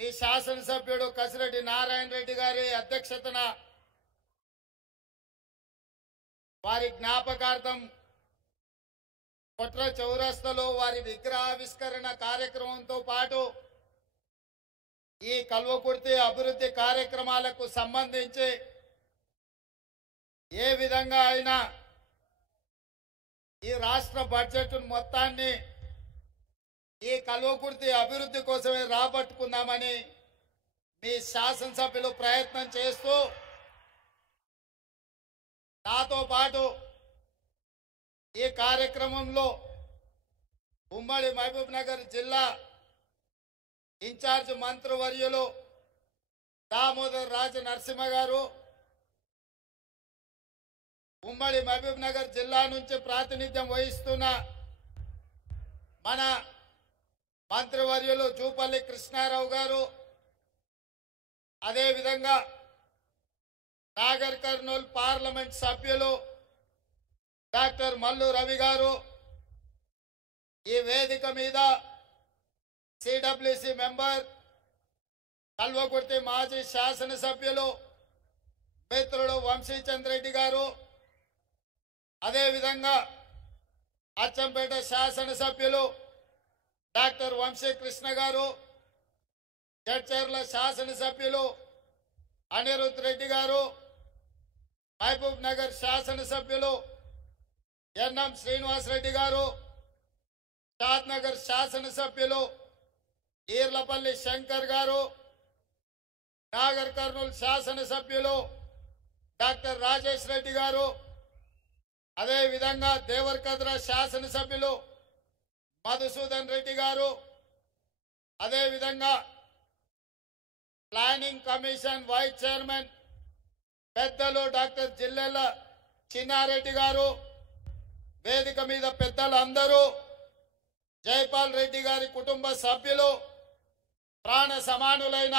ఈ శాసనసభ్యుడు కసిరెడ్డి నారాయణ రెడ్డి గారి అధ్యక్షతన వారి జ్ఞాపకార్థం కొట్ర చౌరస్తాలో వారి విగ్రహావిష్కరణ కార్యక్రమంతో పాటు ఈ కల్వకుర్తి అభివృద్ధి కార్యక్రమాలకు సంబంధించి ఏ విధంగా అయినా ఈ రాష్ట్ర బడ్జెట్ మొత్తాన్ని ఈ కల్వకుర్తి అభివృద్ధి కోసమే రాబట్టుకుందామని మీ శాసనసభ్యులు ప్రయత్నం చేస్తూ నాతో పాటు ఈ కార్యక్రమంలో ఉమ్మడి మహబూబ్ నగర్ జిల్లా ఇన్ఛార్జ్ మంత్రివర్యులు దామోదర్ రాజ నరసింహ గారు, ఉమ్మడి మహబూబ్ నగర్ జిల్లా నుంచి ప్రాతినిధ్యం వహిస్తున్న మన మంత్రివర్యులు జూపల్లి కృష్ణారావు గారు, అదేవిధంగా నాగర్ కర్నూల్ పార్లమెంట్ సభ్యులు డాక్టర్ మల్లు రవి గారు, ఈ వేదిక మీద సిడబ్ల్యూసి మెంబర్ కల్వకుర్తి మాజీ శాసనసభ్యులు మిత్రుడు వంశీచంద్ర రెడ్డి గారు, అదేవిధంగా అచ్చంపేట శాసనసభ్యులు డాక్టర్ వంశీకృష్ణ గారు, జడ్చర్ల శాసనసభ్యులు అనిరుద్ రెడ్డి గారు, మహబూబ్ నగర్ శాసనసభ్యులు ఎన్ఎం శ్రీనివాస్ రెడ్డి గారు, షాద్ నగర్ శాసనసభ్యులు ఈర్లపల్లి శంకర్ గారు, నాగర్ కర్నూల్ శాసనసభ్యులు డాక్టర్ రాజేష్ రెడ్డి గారు, అదేవిధంగా దేవరకద్ర శాసనసభ్యులు మధుసూదన్ రెడ్డి గారు, అదేవిధంగా ప్లానింగ్ కమిషన్ వైస్ చైర్మన్ పెద్దలు డాక్టర్ జిల్లెల చిన్నారెడ్డి గారు, వేదిక మీద పెద్దలు అందరూ, జైపాల్ రెడ్డి గారి కుటుంబ సభ్యులు, ప్రాణ సమానులైన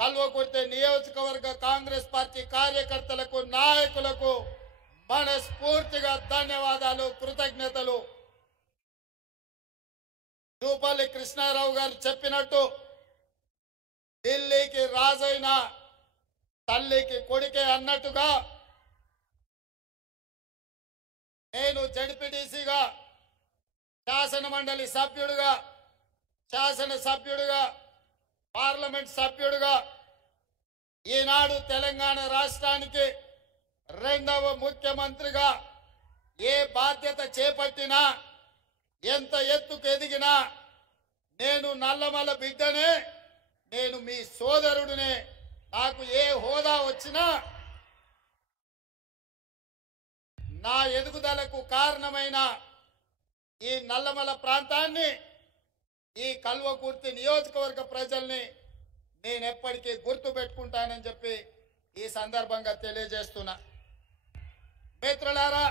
కల్వకుర్తి నియోజకవర్గ కాంగ్రెస్ పార్టీ కార్యకర్తలకు, నాయకులకు మనస్ఫూర్తిగా ధన్యవాదాలు, కృతజ్ఞతలు. జూపల్లి కృష్ణారావు గారు చెప్పినట్టు ఢిల్లీకి రాజైన తల్లికి కొడుకే అన్నట్టుగా నేను జడ్పీటీసీగా, శాసన మండలి సభ్యుడిగా, శాసనసభ్యుడిగా, పార్లమెంట్ సభ్యుడిగా ఈనాడు తెలంగాణ రాష్ట్రానికి రెండవ ముఖ్యమంత్రిగా ఏ బాధ్యత చేపట్టినా, ఎంత ఎత్తుకు ఎదిగినా నేను నల్లమల బిడ్డనే, నేను మీ సోదరుడినే. నాకు ఏ హోదా వచ్చినా నా ఎదుగుదలకు కారణమైన ఈ నల్లమల ప్రాంతాన్ని, ఈ కల్వకుర్తి నియోజకవర్గ ప్రజల్ని నేను ఎప్పటికీ గుర్తు పెట్టుకుంటానని చెప్పి ఈ సందర్భంగా తెలియజేస్తున్నా. మిత్రులారా,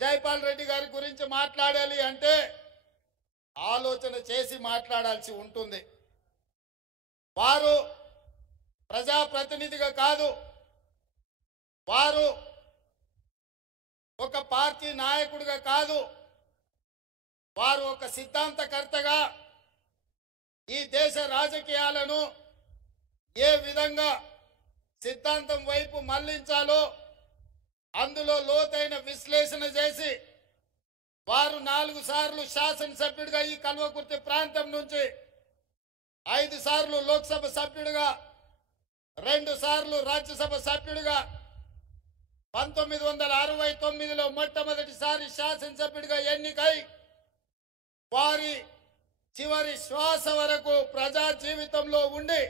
జైపాల్ రెడ్డి గారి గురించి మాట్లాడాలి అంటే ఆలోచన చేసి మాట్లాడాల్సి ఉంటుంది. వారు ప్రజాప్రతినిధిగా కాదు, వారు ఒక పార్టీ నాయకుడిగా కాదు, వారు ఒక సిద్ధాంతకర్తగా ఈ దేశ రాజకీయాలను ఏ విధంగా సిద్ధాంతం వైపు మళ్లించాలో అందులో లోతైన విశ్లేషణ చేసి వారు 4 సార్లు శాసనసభ్యుడిగా ఈ కల్వకుర్తి ప్రాంతం నుంచి, 5 సార్లు లోక్సభ సభ్యుడిగా, 2 సార్లు రాజ్యసభ సభ్యుడిగా, 1969లో మొట్టమొదటిసారి శాసనసభ్యుడిగా ఎన్నికై వారి చివరి శ్వాస వరకు ప్రజా జీవితంలో ఉండి,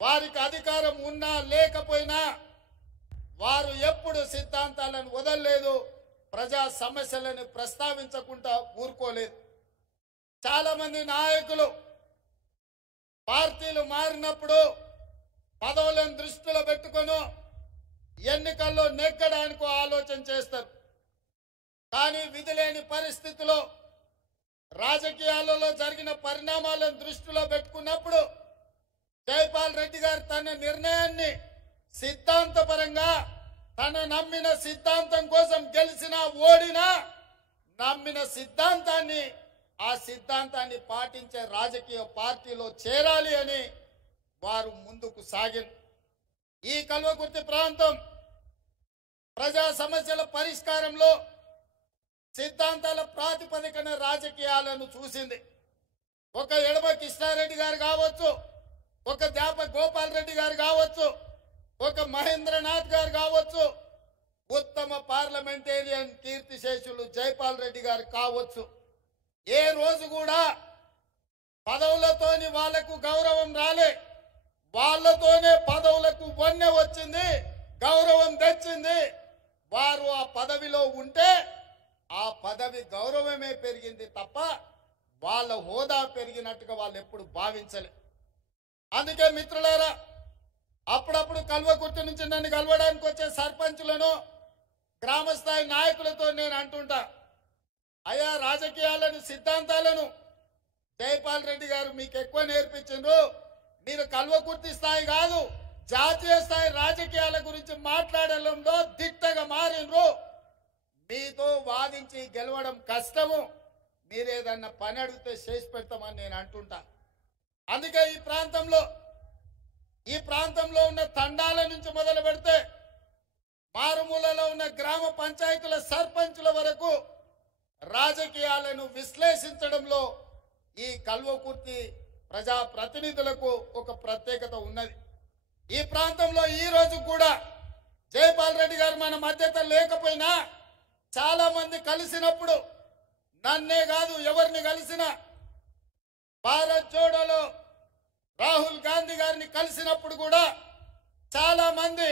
వారికి అధికారం ఉన్నా లేకపోయినా వారు ఎప్పుడు సిద్ధాంతాలను వదలలేదు, ప్రజా సమస్యలను ప్రస్తావించకుండా ఊరుకోలేదు. చాలా మంది నాయకులు పార్టీలు మారినప్పుడు పదవులను దృష్టిలో పెట్టుకొని ఎన్నికల్లో నెగ్గడానికి ఆలోచన చేస్తారు. కానీ విధి లేని పరిస్థితిలో రాజకీయాలలో జరిగిన పరిణామాలను దృష్టిలో పెట్టుకున్నప్పుడు జైపాల్ రెడ్డి గారు తన నిర్ణయాన్ని సిద్ధాంతపరంగా, తన నమ్మిన సిద్ధాంతం కోసం గెలిచినా ఓడినా నమ్మిన సిద్ధాంతాన్ని ఆ సిద్ధాంతాన్ని పాటించే రాజకీయ పార్టీలో చేరాలి అని వారు ముందుకు సాగారు. ఈ కల్వకుర్తి ప్రాంతం ప్రజా సమస్యల పరిష్కారంలో సిద్ధాంతాల ప్రాతిపదికన రాజకీయాలను చూసింది. ఒక ఎడమ కృష్ణారెడ్డి గారు కావచ్చు, ఒక దాప గోపాల్ రెడ్డి గారు కావచ్చు, ఒక మహేంద్రనాథ్ గారు కావచ్చు, ఉత్తమ పార్లమెంటేరియన్ కీర్తిశేషులు జైపాల్ రెడ్డి గారు కావచ్చు. ఏ రోజు కూడా పదవులతోని వాళ్లకు గౌరవం రాలే, వాళ్లతోనే పదవులకు వన్నె వచ్చింది, గౌరవం తెచ్చింది. వారు ఆ పదవిలో ఉంటే ఆ పదవి గౌరవమే పెరిగింది తప్ప వాళ్ళ హోదా పెరిగినట్టుగా వాళ్ళు ఎప్పుడు భావించలే. అందుకే మిత్రులారా, అప్పుడప్పుడు కల్వకుర్తి నుంచి నన్ను కలవడానికి వచ్చే సర్పంచులను, గ్రామస్థాయి నాయకులతో నేను అంటుంటా, అయ్యా రాజకీయాలను సిద్ధాంతాలను జైపాల్ రెడ్డి గారు మీకు ఎక్కువ నేర్పించిండ్రు. మీరు కల్వకుర్తి స్థాయి కాదు, జాతీయ స్థాయి రాజకీయాల గురించి మాట్లాడడంలో దిట్టగా మారినరు. మీతో వాదించి గెలవడం కష్టము, మీరేదన్నా పని అడిగితే చేసి పెడతామని నేను అంటుంటా. అందుకే ఈ ప్రాంతంలో ఉన్న తండాల నుంచి మొదలు పెడితే మారుమూలలో ఉన్న గ్రామ పంచాయతీల సర్పంచుల వరకు రాజకీయాలను విశ్లేషించడంలో ఈ కల్వకుర్తి ప్రజా ప్రతినిధులకు ఒక ప్రత్యేకత ఉన్నది. ఈ ప్రాంతంలో ఈ రోజు కూడా జైపాల్ రెడ్డి గారు మన మధ్యత లేకపోయినా చాలా మంది కలిసినప్పుడు, నన్నే కాదు ఎవరిని కలిసినా, భారత్ జోడోలో రాహుల్ గాంధీ గారిని కలిసినప్పుడు కూడా చాలా మంది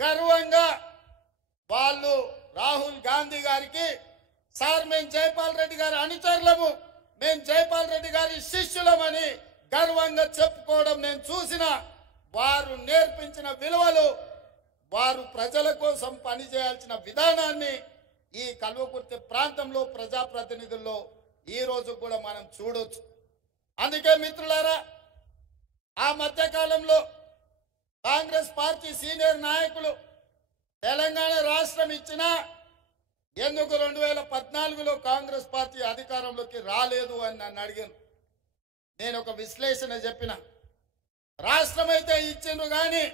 గర్వంగా వాళ్ళు రాహుల్ గాంధీ గారికి, సార్ మేము జైపాల్ రెడ్డి గారి అనుచరులము, మేము జైపాల్ రెడ్డి గారి శిష్యులమని గర్వంగా చెప్పుకోవడం నేను చూసిన. వారు నేర్పించిన విలువలు, వారు ప్రజల కోసం పనిచేయాల్సిన విధానాన్ని ఈ కల్వకుర్తి ప్రాంతంలో ప్రజాప్రతినిధుల్లో ఈ రోజు కూడా మనం చూడొచ్చు. అందుకే మిత్రులారా, ఆ మధ్యకాలంలో కాంగ్రెస్ పార్టీ సీనియర్ నాయకులు తెలంగాణ రాష్ట్రం ఇచ్చినా ఎందుకు 2014లో కాంగ్రెస్ పార్టీ అధికారంలోకి రాలేదు అని నన్ను అడిగాను. నేను ఒక విశ్లేషణ చెప్పిన, రాష్ట్రం అయితే ఇచ్చిండ్రు కానీ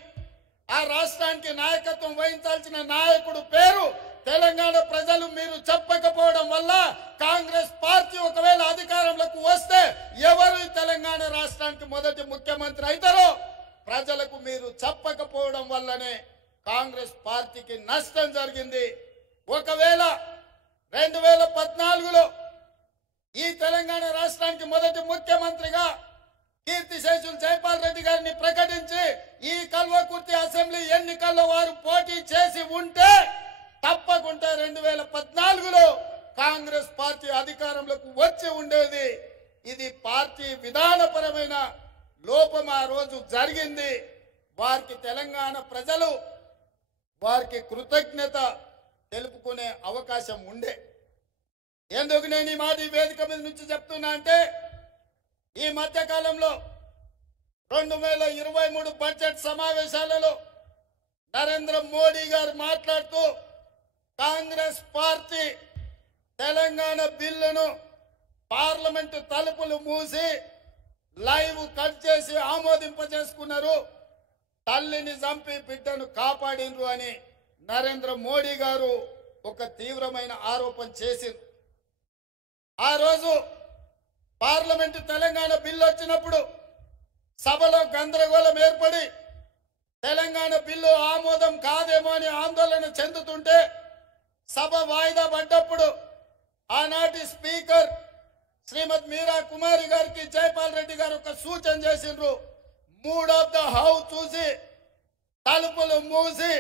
ఆ రాష్ట్రానికి నాయకత్వం వహించాల్సిన నాయకుడు పేరు తెలంగాణ ప్రజలు మీరు చెప్పకపోవడం వల్ల కాంగ్రెస్ పార్టీ ఒకవేళ అధికారంలోకి వస్తే ఎవరు తెలంగాణ రాష్ట్రానికి మొదటి ముఖ్యమంత్రి అవుతారో ప్రజలకు మీరు చెప్పకపోవడం వల్లనే కాంగ్రెస్ పార్టీకి నష్టం జరిగింది. ఒకవేళ 2014లో ఈ తెలంగాణ రాష్ట్రానికి మొదటి ముఖ్యమంత్రిగా కీర్తిశేషులు జైపాల్ రెడ్డి గారిని ప్రకటించి ఈ కల్వకుర్తి అసెంబ్లీ ఎన్నికల్లో వారు పోటీ చేసి ఉంటే తప్పకుండా 2014లో కాంగ్రెస్ పార్టీ అధికారంలోకి వచ్చి ఉండేది. ఇది పార్టీ విధానపరమైన లోపం ఆ రోజు జరిగింది. వారికి తెలంగాణ ప్రజలు వారికి కృతజ్ఞత తెలుపుకునే అవకాశం ఉండే. ఎందుకు నేను ఈ మాట ఈ వేదిక మీద నుంచి చెప్తున్నా అంటే, ఈ మధ్యకాలంలో 2023 బడ్జెట్ సమావేశాలలో నరేంద్ర మోడీ గారు మాట్లాడుతూ కాంగ్రెస్ పార్టీ తెలంగాణ బిల్లును పార్లమెంటు తలుపులు మూసి లైవ్ కట్ చేసి ఆమోదింపజేసుకున్నారు, తల్లిని చంపి బిడ్డను కాపాడినరు అని నరేంద్ర మోడీ గారు ఒక తీవ్రమైన ఆరోపణ చేసింది. ఆ రోజు పార్లమెంటు తెలంగాణ బిల్లు వచ్చినప్పుడు సభలో గందరగోళం ఏర్పడి తెలంగాణ బిల్లు ఆమోదం కాదేమో అని ఆందోళన చెందుతుంటే సభ వాయిదా పడ్డప్పుడు ఆనాటి స్పీకర్ శ్రీమతి మీరా కుమారి గారికి జైపాల్ రెడ్డి గారు ఒక సూచన చేసిండ్రు. మూడ్ ఆఫ్ ద హౌస్ చూసి తలుపులు మూసి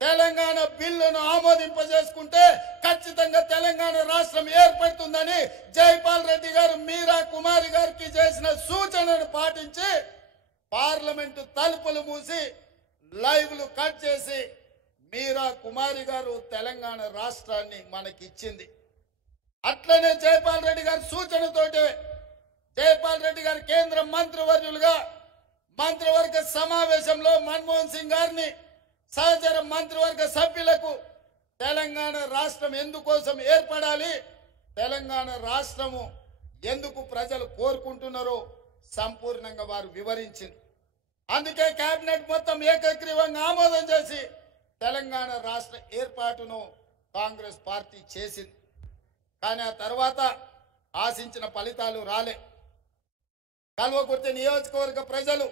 తెలంగాణ బిల్లును ఆమోదింపజేసుకుంటే ఖచ్చితంగా తెలంగాణ రాష్ట్రం ఏర్పడుతుందని జైపాల్ రెడ్డి గారు మీరా కుమారి గారికి చేసిన సూచనను పాటించి పార్లమెంటు తలుపులు మూసి లైవ్లు కట్ చేసి మీరా కుమారి గారు తెలంగాణ రాష్ట్రాన్ని మనకిచ్చింది. అట్లనే జైపాల్ రెడ్డి గారి సూచనతోటే జైపాల్ రెడ్డి గారు కేంద్ర మంత్రివర్యులుగా మంత్రివర్గ సమావేశంలో మన్మోహన్ సింగ్ గారిని సహచర మంత్రివర్గ సభ్యులకు తెలంగాణ రాష్ట్రం ఎందుకోసం ఏర్పడాలి, తెలంగాణ రాష్ట్రము ఎందుకు ప్రజలు కోరుకుంటున్నారో సంపూర్ణంగా వారు వివరించింది. అందుకే కేబినెట్ మొత్తం ఏకగ్రీవంగా ఆమోదం చేసి తెలంగాణ రాష్ట్ర ఏర్పాటును కాంగ్రెస్ పార్టీ చేసింది. కానీ ఆ తర్వాత ఆశించిన ఫలితాలు రాలే. కల్వకుర్తి నియోజకవర్గ ప్రజలు,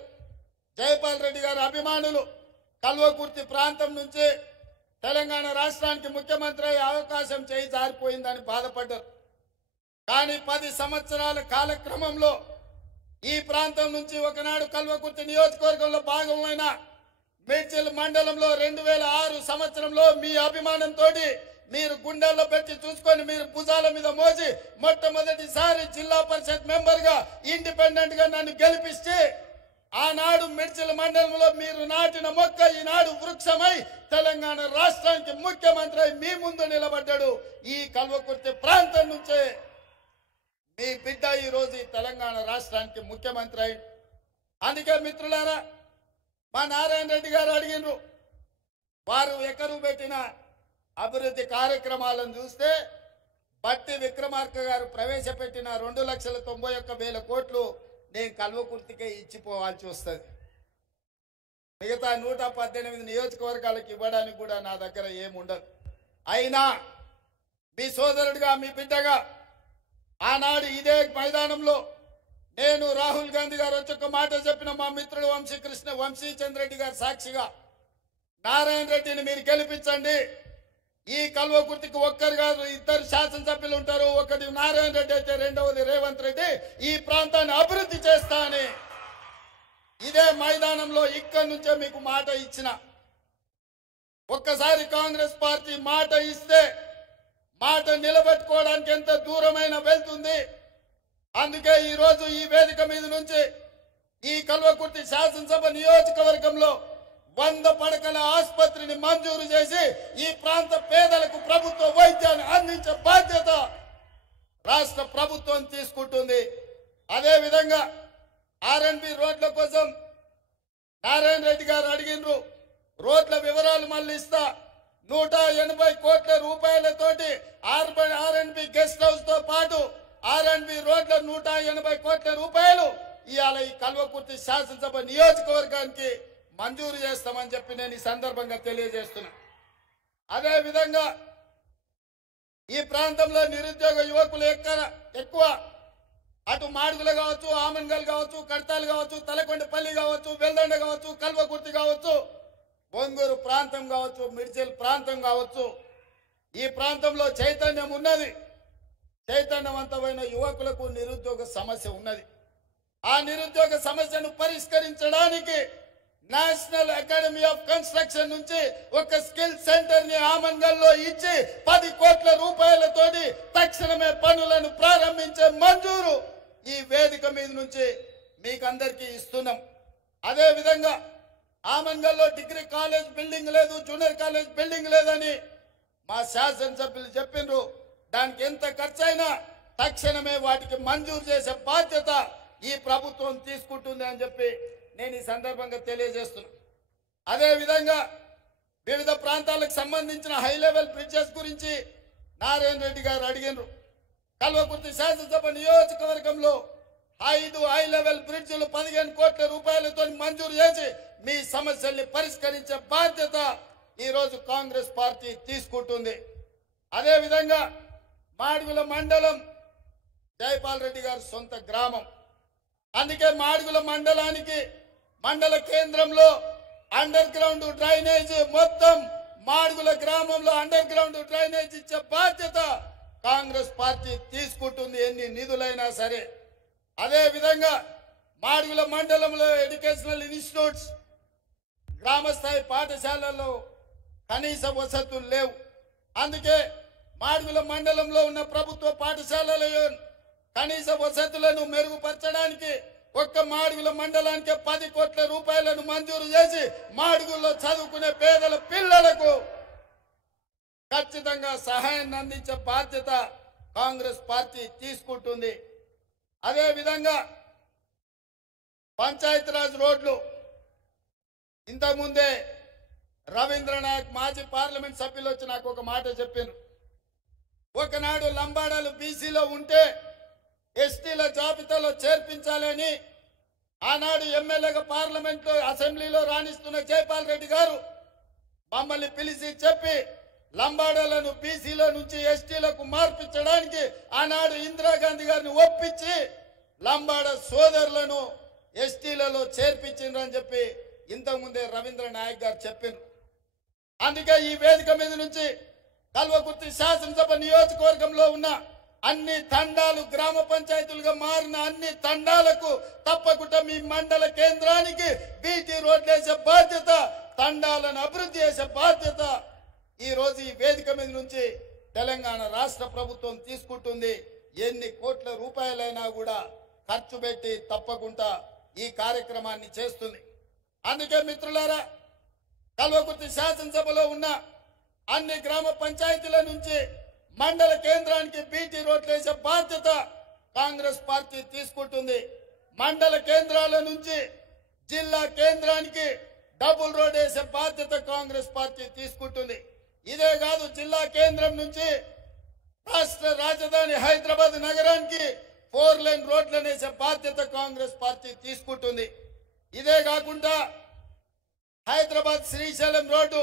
జైపాల్ రెడ్డి గారి అభిమానులు కల్వకుర్తి ప్రాంతం నుంచి తెలంగాణ రాష్ట్రానికి ముఖ్యమంత్రి అయ్యే అవకాశం చేయి జారిపోయిందని బాధపడ్డారు. కానీ 10 సంవత్సరాల కాలక్రమంలో ఈ ప్రాంతం నుంచి ఒకనాడు కల్వకుర్తి నియోజకవర్గంలో భాగమైన మేడ్చల్ మండలంలో 2006 సంవత్సరంలో మీ అభిమానంతో మీరు గుండెల్లో పెట్టి చూసుకొని మీరు భుజాల మీద మోసి మొట్టమొదటిసారి జిల్లా పరిషత్ మెంబర్ గా ఇండిపెండెంట్ గా నన్ను గెలిపిస్తే ఆనాడు మేడ్చల్ మండలంలో మీరు నాటిన మొక్క ఈనాడు వృక్షమై తెలంగాణ రాష్ట్రానికి ముఖ్యమంత్రి అయి మీ ముందు నిలబడ్డాడు. ఈ కల్వకుర్తి ప్రాంతం నుంచే మీ బిడ్డ ఈ రోజు ఈ తెలంగాణ రాష్ట్రానికి ముఖ్యమంత్రి అయి. అందుకే మిత్రులారా, మా నారాయణ రెడ్డి గారు అడిగినరు, వారు ఎకరు పెట్టిన అభివృద్ధి కార్యక్రమాలను చూస్తే బట్టి విక్రమార్క గారు ప్రవేశపెట్టిన 2,91,000 కోట్లు నేను కల్వకుర్తికే ఇచ్చిపోవాల్సి వస్తుంది. మిగతా 118 నియోజకవర్గాలకు ఇవ్వడానికి కూడా నా దగ్గర ఏముండదు. అయినా మీ సోదరుడిగా, మీ బిడ్డగా ఆనాడు ఇదే మైదానంలో నేను, రాహుల్ గాంధీ గారు వచ్చి ఒక మాట చెప్పిన మా మిత్రుడు వంశీచంద్ర రెడ్డి గారు సాక్షిగా, నారాయణ రెడ్డిని మీరు గెలిపించండి. ఈ కల్వకుర్తికి ఒక్కరు కాదు, 2 శాసనసభ్యులు ఉంటారు. ఒకటి నారాయణ రెడ్డి అయితే రెండవది రేవంత్ రెడ్డి. ఈ ప్రాంతాన్ని అభివృద్ధి చేస్తా అని ఇదే మైదానంలో ఇక్కడి నుంచే మీకు మాట ఇచ్చిన. ఒక్కసారి కాంగ్రెస్ పార్టీ మాట ఇస్తే మాట నిలబెట్టుకోవడానికి ఎంత దూరమైనా వెళ్తుంది. అందుకే ఈ రోజు ఈ వేదిక మీద నుంచి ఈ కల్వకుర్తి శాసనసభ నియోజకవర్గంలో 100 పడకల ఆసుపత్రిని మంజూరు చేసి ఈ ప్రాంత పేదలకు ప్రభుత్వ వైద్యాన్ని అందించే బాధ్యత రాష్ట్ర ప్రభుత్వం తీసుకుంటుంది. అదేవిధంగా ఆర్ఎన్బి రోడ్ల కోసం నారాయణ రెడ్డి గారు అడిగినరు, రోడ్ల వివరాలు మళ్ళీ ఇస్తా. 180 కోట్ల రూపాయలతోటి ఆర్ఎన్బి గెస్ట్ హౌస్ తో పాటు ఆర్ఎన్బి రోడ్ల 180 కోట్ల రూపాయలు ఇవాళ ఈ కల్వకుర్తి శాసనసభ నియోజకవర్గానికి మంజూరు చేస్తామని చెప్పి నేను ఈ సందర్భంగా తెలియజేస్తున్నా. అదేవిధంగా ఈ ప్రాంతంలో నిరుద్యోగ యువకులు ఎక్కువ, అటు మాడుగుల కావచ్చు, ఆమన్గల్ కావచ్చు, కడతాలు కావచ్చు, తలకొండపల్లి కావచ్చు, వెల్దండ కావచ్చు, కల్వకుర్తి కావచ్చు, బొంగూరు ప్రాంతం కావచ్చు, మిడ్చల్ ప్రాంతం కావచ్చు, ఈ ప్రాంతంలో చైతన్యం ఉన్నది. చైతన్యవంతమైన యువకులకు నిరుద్యోగ సమస్య ఉన్నది. ఆ నిరుద్యోగ సమస్యను పరిష్కరించడానికి నేషనల్ అకాడమీ ఆఫ్ కన్స్ట్రక్షన్ నుంచి ఒక స్కిల్ సెంటర్ ని ఆమన్గల్లో ఇచ్చి 10 కోట్ల రూపాయలతోటి తక్షణమే పనులను ప్రారంభించే మంజూరు ఈ వేదిక మీద నుంచి మీకందరికీ ఇస్తున్నాం. అదే విధంగా ఆమన్గల్లో డిగ్రీ కాలేజ్ బిల్డింగ్ లేదు, జూనియర్ కాలేజ్ బిల్డింగ్ లేదని మా శాసనసభ్యులు చెప్పిండ్రు. దానికి ఎంత ఖర్చైనా తక్షణమే వాటికి మంజూరు చేసే బాధ్యత ఈ ప్రభుత్వం తీసుకుంటుంది అని చెప్పి నేను ఈ సందర్భంగా తెలియజేస్తున్నా. అదేవిధంగా వివిధ ప్రాంతాలకు సంబంధించిన హై లెవెల్ బ్రిడ్జెస్ గురించి నారాయణ రెడ్డి గారు అడిగినారు. కల్వకుర్తి శాసనసభ నియోజకవర్గంలో 5 హై లెవెల్ బ్రిడ్జిలు 15 కోట్ల రూపాయలతో మంజూరు చేసి మీ సమస్యల్ని పరిష్కరించే బాధ్యత ఈరోజు కాంగ్రెస్ పార్టీ తీసుకుంటుంది. అదేవిధంగా మాడుగుల మండలం జైపాల్ రెడ్డి గారి సొంత గ్రామం. అందుకే మాడుగుల మండలానికి మండల కేంద్రంలో అండర్ గ్రౌండ్ డ్రైనేజ్, మొత్తం మాడుగుల గ్రామంలో అండర్ గ్రౌండ్ డ్రైనేజ్ ఇచ్చే బాధ్యత కాంగ్రెస్ పార్టీ తీసుకుంటుంది, ఎన్ని నిధులైనా సరే. అదే విధంగా మాడుగుల మండలంలో ఎడ్యుకేషనల్ ఇన్స్టిట్యూట్స్, గ్రామ స్థాయి పాఠశాలల్లో కనీస వసతులు లేవు. అందుకే మాడుగుల మండలంలో ఉన్న ప్రభుత్వ పాఠశాలలో కనీస వసతులను మెరుగుపరచడానికి ఒక్క మాడుగుల మండలానికి 10 కోట్ల రూపాయలను మంజూరు చేసి మాడుగుల్లో చదువుకునే పేదల పిల్లలకు ఖచ్చితంగా సహాయాన్ని అందించే బాధ్యత కాంగ్రెస్ పార్టీ తీసుకుంటుంది. అదే విధంగా పంచాయతీరాజ్ రోడ్లు ఇంతకుముందే రవీంద్రనాయక్ మాజీ పార్లమెంట్ సభ్యులు వచ్చి నాకు ఒక మాట చెప్పారు. ఒకనాడు లంబాడాలు బీసీలో ఉంటే ఎస్టీల జాబితాలో చేర్పించాలని ఆనాడు ఎమ్మెల్యేగా పార్లమెంట్లో అసెంబ్లీలో రాణిస్తున్న జైపాల్ రెడ్డి గారు మమ్మల్ని పిలిచి చెప్పి లంబాడలను బీసీలో నుంచి ఎస్టీలకు మార్పించడానికి ఆనాడు ఇందిరాగాంధీ గారిని ఒప్పించి లంబాడ సోదరులను ఎస్టీలలో చేర్పించిండ్రని చెప్పి ఇంతకుముందే రవీంద్ర నాయక్ గారు చెప్పారు. అందుకే ఈ వేదిక మీద నుంచి కల్వకుర్తి శాసనసభ నియోజకవర్గంలో ఉన్న అన్ని తండాలు గ్రామ పంచాయతీలుగా మారిన అన్ని తండాలకు తప్పకుండా మీ మండల కేంద్రానికి బీటీ రోడ్లు వేసే బాధ్యత, తండాలను అభివృద్ధి చేసే బాధ్యత ఈ రోజు ఈ వేదిక మీద నుంచి తెలంగాణ రాష్ట్ర ప్రభుత్వం తీసుకుంటుంది. ఎన్ని కోట్ల రూపాయలైనా కూడా ఖర్చు పెట్టి తప్పకుండా ఈ కార్యక్రమాన్ని చేస్తుంది. అందుకే మిత్రులారా, కల్వకుర్తి శాసనసభలో ఉన్న అన్ని గ్రామ పంచాయతీల నుంచి మండల కేంద్రానికి బీటీ రోడ్లు వేసే బాధ్యత కాంగ్రెస్ పార్టీ తీసుకుంటుంది. మండల కేంద్రాల నుంచి జిల్లా కేంద్రానికి డబుల్ రోడ్ వేసే బాధ్యత కాంగ్రెస్ పార్టీ తీసుకుంటుంది. ఇదే కాదు, జిల్లా కేంద్రం నుంచి రాష్ట్ర రాజధాని హైదరాబాద్ నగరానికి 4 లైన్ రోడ్లను వేసే బాధ్యత కాంగ్రెస్ పార్టీ తీసుకుంటుంది. ఇదే కాకుండా హైదరాబాద్ శ్రీశైలం రోడ్డు,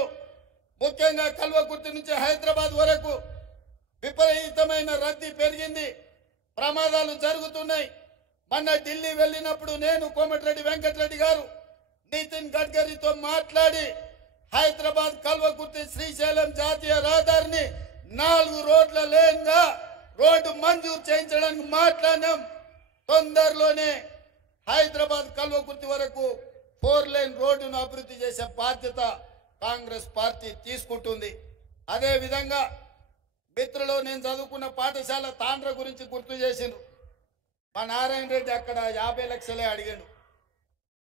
ముఖ్యంగా కల్వకుర్తి నుంచి హైదరాబాద్ వరకు విపరీతమైన రద్దీ పెరిగింది, ప్రమాదాలు జరుగుతున్నాయి. మొన్న ఢిల్లీ వెళ్ళినప్పుడు నేను, కోమటిరెడ్డి వెంకటరెడ్డి గారు, నితిన్ గడ్కరీతో మాట్లాడి హైదరాబాద్ కల్వకుర్తి శ్రీశైలం జాతీయ రహదారిని 4 రోడ్ల లేన్గా రోడ్డు మంజూరు చేయించడానికి మాట్లాడినాం. తొందరలోనే హైదరాబాద్ కల్వకుర్తి వరకు 4 లైన్ రోడ్డును అభివృద్ధి చేసే బాధ్యత కాంగ్రెస్ పార్టీ తీసుకుంటుంది. అదే విధంగా మిత్రులు, నేను చదువుకున్న పాఠశాల తాండ్ర గురించి గుర్తు చేసిండ్రు. మా నారాయణ రెడ్డి అక్కడ 50 లక్షలే అడిగాడు.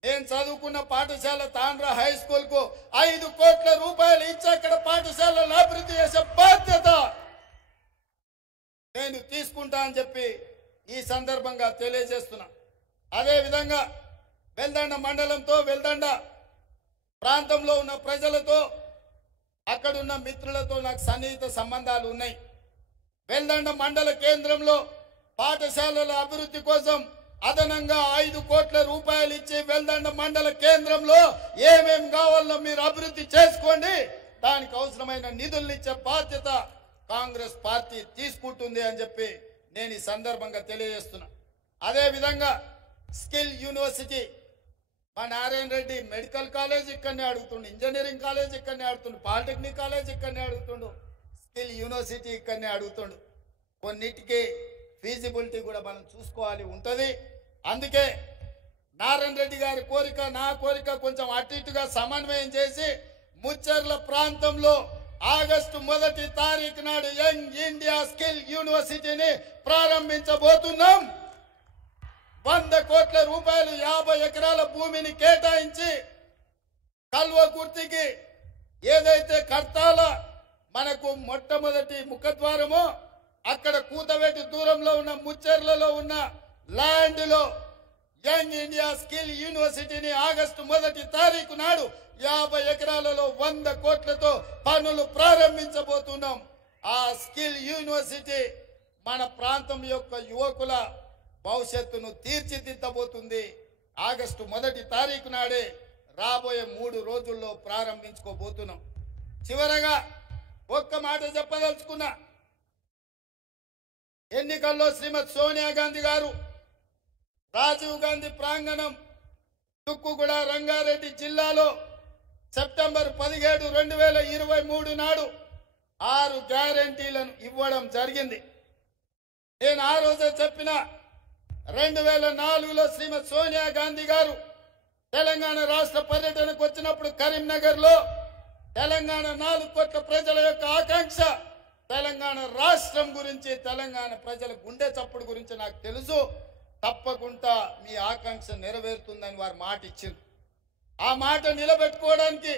నేను చదువుకున్న పాఠశాల తాండ్ర హై స్కూల్ కు 5 కోట్ల రూపాయలు ఇచ్చి అక్కడ పాఠశాలను అభివృద్ధి చేసే బాధ్యత నేను తీసుకుంటా అని చెప్పి ఈ సందర్భంగా తెలియజేస్తున్నా. అదే విధంగా వెల్దండ మండలంతో, వెల్దండ ప్రాంతంలో ఉన్న ప్రజలతో, అక్కడున్న మిత్రులతో నాకు సన్నిహిత సంబంధాలు ఉన్నాయి. వెల్దండ మండల కేంద్రంలో పాఠశాలల అభివృద్ధి కోసం అదనంగా 5 కోట్ల రూపాయలు ఇచ్చి వెల్దండ మండల కేంద్రంలో ఏమేమి కావాలో మీరు అభివృద్ధి చేసుకోండి, దానికి అవసరమైన నిధులను ఇచ్చే బాధ్యత కాంగ్రెస్ పార్టీ తీసుకుంటుంది అని చెప్పి నేను ఈ సందర్భంగా తెలియజేస్తున్నా. అదే విధంగా స్కిల్ యూనివర్సిటీ, మా నారాయణ రెడ్డి మెడికల్ కాలేజ్ ఇక్కడనే అడుగుతుండు, ఇంజనీరింగ్ కాలేజ్ ఇక్కడనే అడుగుతుండు, పాలిటెక్నిక్ కాలేజ్ ఇక్కడనే అడుగుతుండు, స్కిల్ యూనివర్సిటీ ఇక్కడనే అడుగుతుండు. కొన్నిటికి ఫీజిబిలిటీ కూడా మనం చూసుకోవాలి ఉంటుంది. అందుకే నారాయణ రెడ్డి గారి కోరిక, నా కోరిక కొంచెం అటు ఇటుగా సమన్వయం చేసి ముచ్చర్ల ప్రాంతంలో ఆగస్టు 1వ తారీఖు నాడు యంగ్ ఇండియా స్కిల్ యూనివర్సిటీని ప్రారంభించబోతున్నాం. 100 కోట్ల రూపాయలు 50 ఎకరాల భూమిని కేటాయించి కల్వకుర్తికి ఏదైతే కర్తాల మనకు మొట్టమొదటి ముఖద్వారమో అక్కడ కూతవేటి దూరంలో ఉన్న ముచ్చర్లలో ఉన్న ల్యాండ్ లో యంగ్ ఇండియా స్కిల్ యూనివర్సిటీని ఆగస్టు 1వ తారీఖు నాడు 50 ఎకరాలలో 100 కోట్లతో పనులు ప్రారంభించబోతున్నాం. ఆ స్కిల్ యూనివర్సిటీ మన ప్రాంతం యొక్క యువకుల భవిష్యత్తును తీర్చిదిద్దబోతుంది. ఆగస్టు 1వ తారీఖు నాడే రాబోయే 3 రోజుల్లో ప్రారంభించుకోబోతున్నాం. చివరగా ఒక్క మాట చెప్పదలుచుకున్నా. ఎన్నికల్లో శ్రీమతి సోనియా గాంధీ గారు రాజీవ్ గాంధీ ప్రాంగణం తుక్కుగూడ రంగారెడ్డి జిల్లాలో సెప్టెంబర్ 17, 2023 నాడు 6 గ్యారెంటీలను ఇవ్వడం జరిగింది. నేను ఆ రోజే చెప్పిన 2004లో శ్రీమతి సోనియా గాంధీ గారు తెలంగాణ రాష్ట్ర పర్యటనకు వచ్చినప్పుడు కరీంనగర్ లో తెలంగాణ 4 కోట్ల ప్రజల యొక్క ఆకాంక్ష తెలంగాణ రాష్ట్రం గురించి, తెలంగాణ ప్రజల గుండె చప్పుడు గురించి నాకు తెలుసు, తప్పకుండా మీ ఆకాంక్ష నెరవేరుతుందని వారు మాట ఇచ్చారు. ఆ మాట నిలబెట్టుకోవడానికి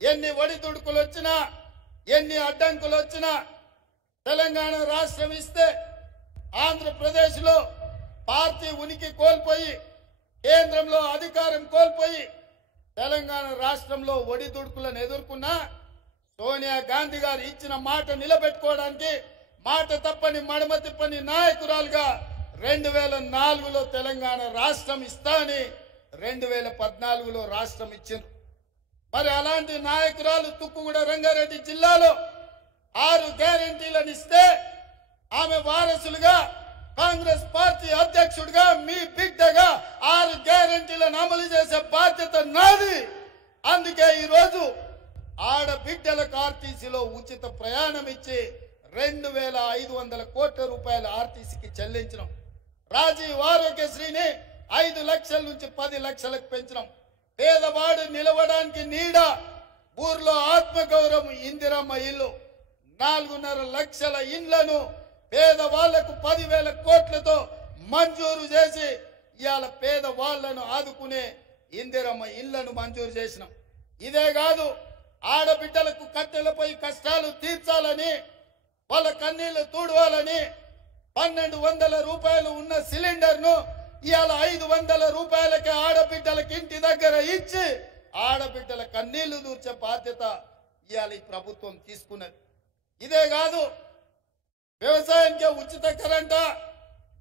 ఎన్ని ఒడిదుడుకులు వచ్చినా, ఎన్ని అడ్డంకులు వచ్చినా తెలంగాణ రాష్ట్రం ఇస్తే ఆంధ్రప్రదేశ్ లో పార్టీ ఉనికి కోల్పోయి, కేంద్రంలో అధికారం కోల్పోయి తెలంగాణ రాష్ట్రంలో ఒడిదుడుకులను ఎదుర్కొన్నా సోనియా గాంధీ గారు ఇచ్చిన మాట నిలబెట్టుకోవడానికి మాట తప్పని మడమ తిప్పని నాయకురాలుగా 2004లో తెలంగాణ రాష్ట్రం ఇస్తా అని 2014లో రాష్ట్రం ఇచ్చింది. మరి అలాంటి నాయకురాలు తుక్కుగూడ రంగారెడ్డి జిల్లాలో 6 గ్యారెంటీలను ఇస్తే ఆమె వారసులుగా కాంగ్రెస్ పార్టీ అధ్యక్షుడిగా మీ బిడ్డగా 6 గ్యారెంటీలను అమలు చేసే బాధ్యత నాది. అందుకే ఈరోజు ఆడబిడ్డలకు ఆర్టీసీలో ఉచిత ప్రయాణం ఇచ్చి 2500 కోట్ల రూపాయలు ఆర్టీసీకి చెల్లించడం, రాజీవ్ ఆరోగ్యశ్రీని 5 లక్షల నుంచి 10 లక్షలకు పెంచడం, పేదవాడు నిలవడానికి నీడ, ఊర్లో ఆత్మగౌరవం ఇందిరమ్మ ఇల్లు, 4.5 లక్షల ఇండ్లను పేదవాళ్లకు 10,000 కోట్లతో మంజూరు చేసి ఇవాళ పేదవాళ్లను ఆదుకునే ఇందిరమ్మ ఇళ్లను మంజూరు చేసినాం. ఇదే కాదు, ఆడబిడ్డలకు కట్టెలపై కష్టాలు తీర్చాలని, వాళ్ళ కన్నీళ్లు తూడవాలని 1,200 రూపాయలు ఉన్న సిలిండర్ను ఇవాళ 500 రూపాయలకే ఆడబిడ్డలకు ఇంటి దగ్గర ఇచ్చి ఆడబిడ్డల కన్నీళ్లు దూర్చే బాధ్యత ఇవాళ ఈ ప్రభుత్వం తీసుకున్నది. ఇదే కాదు, వ్యవసాయానికి ఉచిత కరెంట,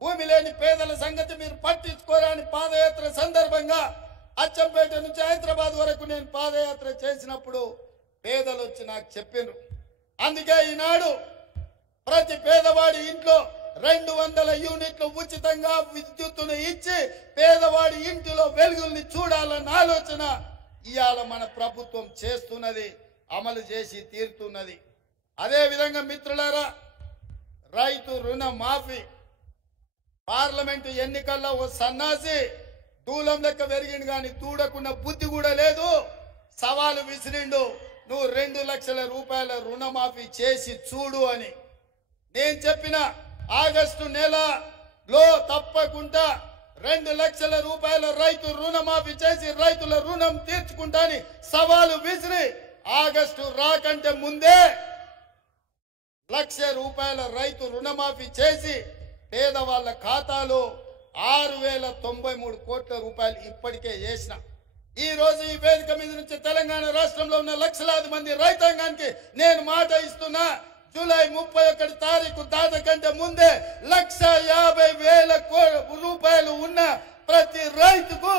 భూమి లేని పేదల సంగతి మీరు పట్టించుకోరని పాదయాత్ర సందర్భంగా అచ్చంపేట నుంచి హైదరాబాద్ వరకు నేను పాదయాత్ర చేసినప్పుడు పేదలు వచ్చి నాకు చెప్పినారు. అందుకే ఈనాడు ప్రతి పేదవాడి ఇంట్లో 200 యూనిట్లు ఉచితంగా విద్యుత్తును ఇచ్చి పేదవాడి ఇంటిలో వెలుగుల్ని చూడాలన్న ఆలోచన ఇవాళ మన ప్రభుత్వం చేస్తున్నది, అమలు చేసి తీరుతున్నది. అదే విధంగా మిత్రులారా, రైతు రుణ మాఫీ పార్లమెంటు ఎన్నికల్లో ఓ సన్నాసి దూలం లెక్క పెరిగిండు కానీ తూడకున్న బుద్ధి కూడా లేదు. సవాలు విసిరిండు, నువ్వు 2 లక్షల రూపాయల రుణమాఫీ చేసి చూడు అని. నేను చెప్పిన ఆగస్టు నెలలో తప్పకుండా 2 లక్షల రూపాయల రైతు రుణమాఫీ చేసి రైతుల రుణం తీర్చుకుంటాని సవాలు విసిరి ఆగస్టు రాకంటే ముందే 1 లక్ష రూపాయల రైతు రుణమాఫీ చేసి పేదవాళ్ళ ఖాతాలో 6,093 కోట్ల రూపాయలు ఇప్పటికే వేసిన. ఈ రోజు ఈ వేదిక మీద నుంచి తెలంగాణ రాష్ట్రంలో ఉన్న లక్షలాది మంది రైతాంగానికి నేను మాట ఇస్తున్నా, జూలై 31 తారీఖు దాటకంటే ముందే 1,50,000 రూపాయలు ఉన్న ప్రతి రైతుకు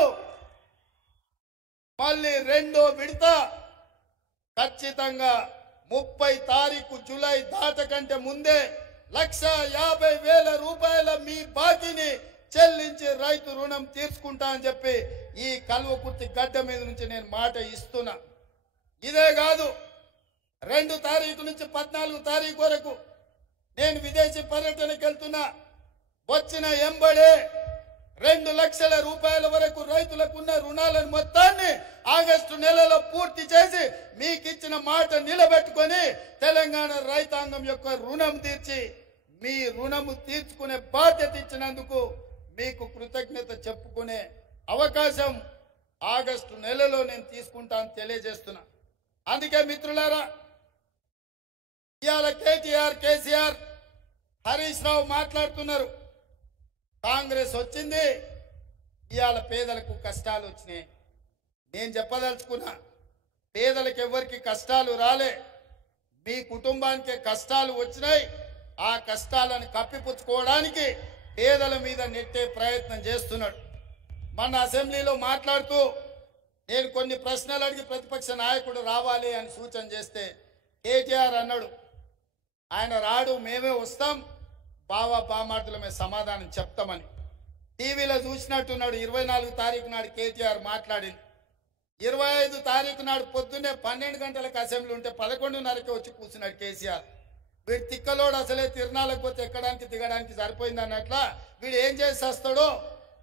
మళ్ళీ 2వ విడత ఖచ్చితంగా 30 తారీఖు జూలై దాటకంటే ముందే 1,50,000 రూపాయల మీ బాకీని చెల్లించి రైతు రుణం తీర్చుకుంటా అని చెప్పి ఈ కల్వకుర్తి గడ్డ మీద నుంచి నేను మాట ఇస్తున్నా. ఇదే కాదు, 2 తారీఖు నుంచి 14 తారీఖు వరకు నేను విదేశీ పర్యటనకు వెళ్తున్నా. వచ్చిన ఎంబడే 2 లక్షల రూపాయల వరకు రైతులకు ఉన్న రుణాలను మొత్తాన్ని ఆగస్టు నెలలో పూర్తి చేసి మీకు ఇచ్చిన మాట నిలబెట్టుకొని తెలంగాణ రైతాంగం యొక్క రుణం తీర్చి మీ రుణము తీర్చుకునే బాధ్యత ఇచ్చినందుకు మీకు కృతజ్ఞత చెప్పుకునే అవకాశం ఆగస్టు నెలలో నేను తీసుకుంటాను తెలియజేస్తున్నా. అందుకే మిత్రులారా, ఇవాళ కేటీఆర్, కేసీఆర్, హరీష్ రావు మాట్లాడుతున్నారు, కాంగ్రెస్ వచ్చింది ఇవాళ పేదలకు కష్టాలు వచ్చినాయి. నేను చెప్పదలుచుకున్నా, పేదలకు ఎవరికి కష్టాలు రాలే, మీ కుటుంబానికి కష్టాలు వచ్చినాయి. ఆ కష్టాలను కప్పిపుచ్చుకోవడానికి పేదల మీద నెట్టే ప్రయత్నం చేస్తున్నాడు. మన అసెంబ్లీలో మాట్లాడుతూ నేను కొన్ని ప్రశ్నలు అడిగి ప్రతిపక్ష నాయకుడు రావాలి అని సూచన చేస్తే కేటీఆర్ అన్నాడు, ఆయన రాడు, మేమే వస్తాం, బావా బామార్దులమే సమాధానం చెప్తామని. టీవీలో చూసినట్టున్నాడు. 24 తారీఖు నాడు కేటీఆర్ మాట్లాడింది. 25 తారీఖు నాడు పొద్దున్నే 12 గంటలకు అసెంబ్లీ ఉంటే 11:30కి వచ్చి కూర్చున్నాడు కేసీఆర్. వీడు తిక్కలోడు, అసలే తిరణాలకు పోతే ఎక్కడానికి దిగడానికి సరిపోయింది అన్నట్లా వీడు ఏం చేసి వస్తాడో,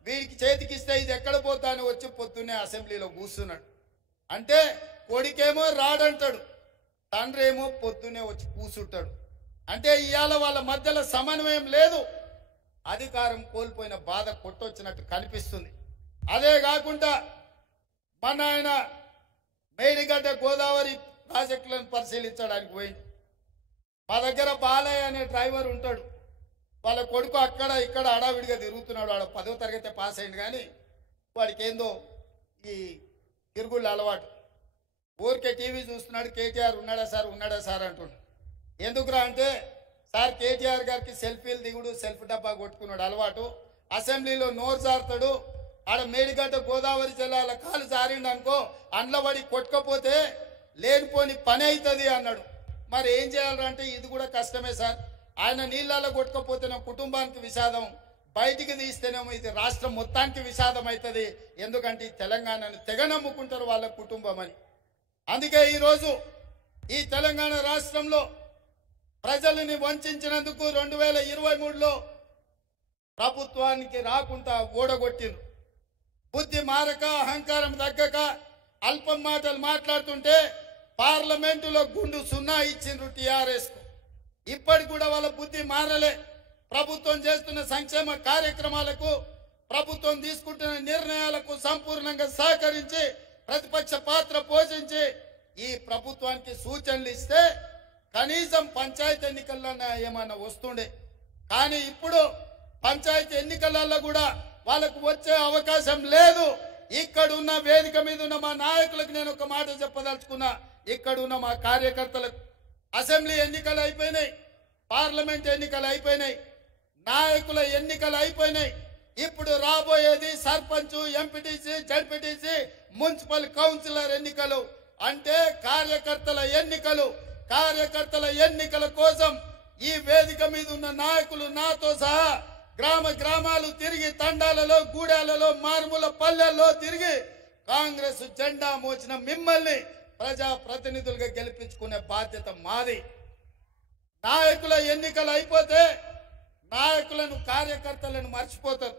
వీడికి చేతికి ఇస్తే ఇది ఎక్కడ పోతా అని వచ్చి పొద్దున్నే అసెంబ్లీలో కూర్చున్నాడు. అంటే కొడుకేమో రాడంటాడు, తండ్రి ఏమో పొద్దున్నే వచ్చి కూర్చుంటాడు. అంటే ఇవాళ వాళ్ళ మధ్యలో సమన్వయం లేదు, అధికారం కోల్పోయిన బాధ కొట్టొచ్చినట్టు కనిపిస్తుంది. అదే కాకుండా మన ఆయన మేడిగడ్డ గోదావరి ప్రాజెక్టులను పరిశీలించడానికి పోయింది. మా దగ్గర బాలయ్య అనే డ్రైవర్ ఉంటాడు, వాళ్ళ కొడుకు అక్కడ ఇక్కడ అడావిడిగా తిరుగుతున్నాడు. వాడు 10వ తరగతి పాస్ అయింది కానీ వాడికి ఏందో ఈ తిరుగుళ్ళు అలవాటు. ఊరికే టీవీ చూస్తున్నాడు, కేటీఆర్ ఉన్నాడా సార్ అంటుండు. ఎందుకురా అంటే సార్ కేటీఆర్ గారికి సెల్ఫీలు దిగుడు సెల్ఫ్ డబ్బా కొట్టుకున్నాడు అలవాటు. అసెంబ్లీలో నోరు జారుతాడు. ఆడ మేడిగడ్డ గోదావరి జిల్లాల కాలు జారిండు అనుకో, అండ్లబడి కొట్టుకపోతే లేనిపోని పని అవుతుంది అన్నాడు. మరి ఏం చేయాలంటే ఇది కూడా కష్టమే సార్. ఆయన నీళ్ళలో కొట్టుకపోతేనే కుటుంబానికి విషాదం, బయటికి తీస్తేనేమో ఇది రాష్ట్రం మొత్తానికి విషాదం అవుతుంది. ఎందుకంటే తెలంగాణను తెగ నమ్ముకుంటారు వాళ్ళ కుటుంబం అని. అందుకే ఈరోజు ఈ తెలంగాణ రాష్ట్రంలో ప్రజలని వంచినందుకు 2023లో ప్రభుత్వానికి రాకుండా ఓడగొట్టిండ్రు. బుద్ధి మారక అహంకారం తగ్గక అల్పం మాటలు మాట్లాడుతుంటే పార్లమెంటులో గుండు సున్నా ఇచ్చిండ్రు టీఆర్ఎస్ కు. ఇప్పటికి కూడా వాళ్ళ బుద్ధి మారలే. ప్రభుత్వం చేస్తున్న సంక్షేమ కార్యక్రమాలకు, ప్రభుత్వం తీసుకుంటున్న నిర్ణయాలకు సంపూర్ణంగా సహకరించి ప్రతిపక్ష పాత్ర పోషించి ఈ ప్రభుత్వానికి సూచనలు ఇస్తే కనీసం పంచాయతీ ఎన్నికల్లో ఏమన్నా వస్తుండే. కానీ ఇప్పుడు పంచాయతీ ఎన్నికలలో కూడా వాళ్ళకు వచ్చే అవకాశం లేదు. ఇక్కడ ఉన్న వేదిక మీద ఉన్న మా నాయకులకు నేను ఒక మాట చెప్పదలుచుకున్నా. ఇక్కడ ఉన్న మా కార్యకర్తలకు అసెంబ్లీ ఎన్నికలు అయిపోయినాయి, పార్లమెంట్ ఎన్నికలు అయిపోయినాయి, నాయకుల ఎన్నికలు అయిపోయినాయి. ఇప్పుడు రాబోయేది sarpanch, MPTC, ZPTC, municipal councillor ఎన్నికలు. అంటే కార్యకర్తల ఎన్నికలు. కార్యకర్తల ఎన్నికల కోసం ఈ వేదిక మీద ఉన్న నాయకులు నాతో సహా గ్రామ గ్రామాలు తిరిగి, తండాలలో, గూడాలలో, మారుమూల పల్లెల్లో తిరిగి కాంగ్రెస్ జెండా మోచిన మిమ్మల్ని ప్రజా ప్రతినిధులుగా గెలిపించుకునే బాధ్యత మాది. నాయకుల ఎన్నికలు అయిపోతే నాయకులను, కార్యకర్తలను మర్చిపోతారు.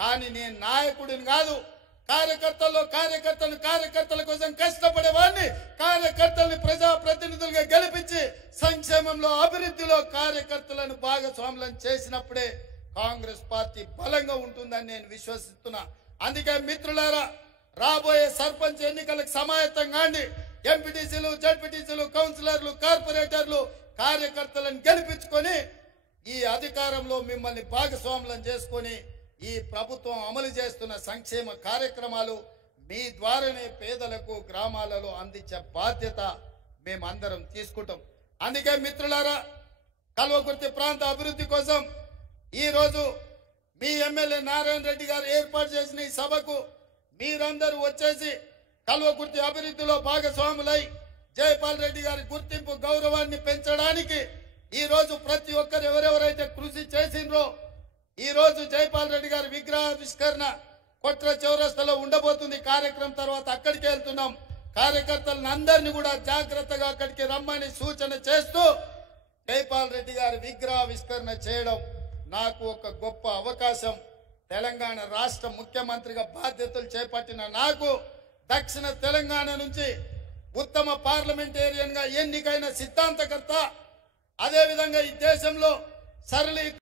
కానీ నేను నాయకుడిని కాదు, కార్యకర్తల కోసం కష్టపడేవాడిని. కార్యకర్తల్ని ప్రజా ప్రతినిధులుగా గెలిపించి సంక్షేమంలో, అభివృద్ధిలో కార్యకర్తలను భాగస్వాములను చేసినప్పుడే కాంగ్రెస్ పార్టీ బలంగా ఉంటుందని నేను విశ్వసిస్తున్నా. అందుకే మిత్రులారా, రాబోయే సర్పంచ్ ఎన్నికలకు సమాయత్తం కాండి. ఎంపీటీసీలు, జడ్పీటీసీలు, కౌన్సిలర్లు, కార్పొరేటర్లు కార్యకర్తలను గెలిపించుకొని ఈ అధికారంలో మిమ్మల్ని భాగస్వాములను చేసుకొని ఈ ప్రభుత్వం అమలు చేస్తున్న సంక్షేమ కార్యక్రమాలు మీ ద్వారానే పేదలకు గ్రామాలలో అందించే బాధ్యత మేమందరం తీసుకుంటాం. అందుకే మిత్రులారా, కల్వకుర్తి ప్రాంత అభివృద్ధి కోసం ఈరోజు మీ ఎమ్మెల్యే నారాయణ రెడ్డి గారు ఏర్పాటు చేసిన ఈ సభకు మీరందరూ వచ్చేసి కల్వకుర్తి అభివృద్ధిలో భాగస్వాములై జైపాల్ రెడ్డి గారి గుర్తింపు, గౌరవాన్ని పెంచడానికి ఈరోజు ప్రతి ఒక్కరు ఎవరెవరైతే కృషి చేసిండ్రో, ఈరోజు జైపాల్ రెడ్డి గారి విగ్రహావిష్కరణ కొట్ర చౌరస్తాలో ఉండబోతుంది. కార్యక్రమం తర్వాత అక్కడికి వెళ్తున్నాం. కార్యకర్తలను అందరినీ కూడా జాగ్రత్తగా అక్కడికి రమ్మని సూచన చేస్తూ జైపాల్ రెడ్డి గారి విగ్రహావిష్కరణ చేయడం నాకు ఒక గొప్ప అవకాశం. తెలంగాణ రాష్ట్ర ముఖ్యమంత్రిగా బాధ్యతలు చేపట్టిన నాకు దక్షిణ తెలంగాణ నుంచి ఉత్తమ పార్లమెంటేరియన్ గా ఎన్నికైన సిద్ధాంతకర్త, అదేవిధంగా ఈ దేశంలో సరళీ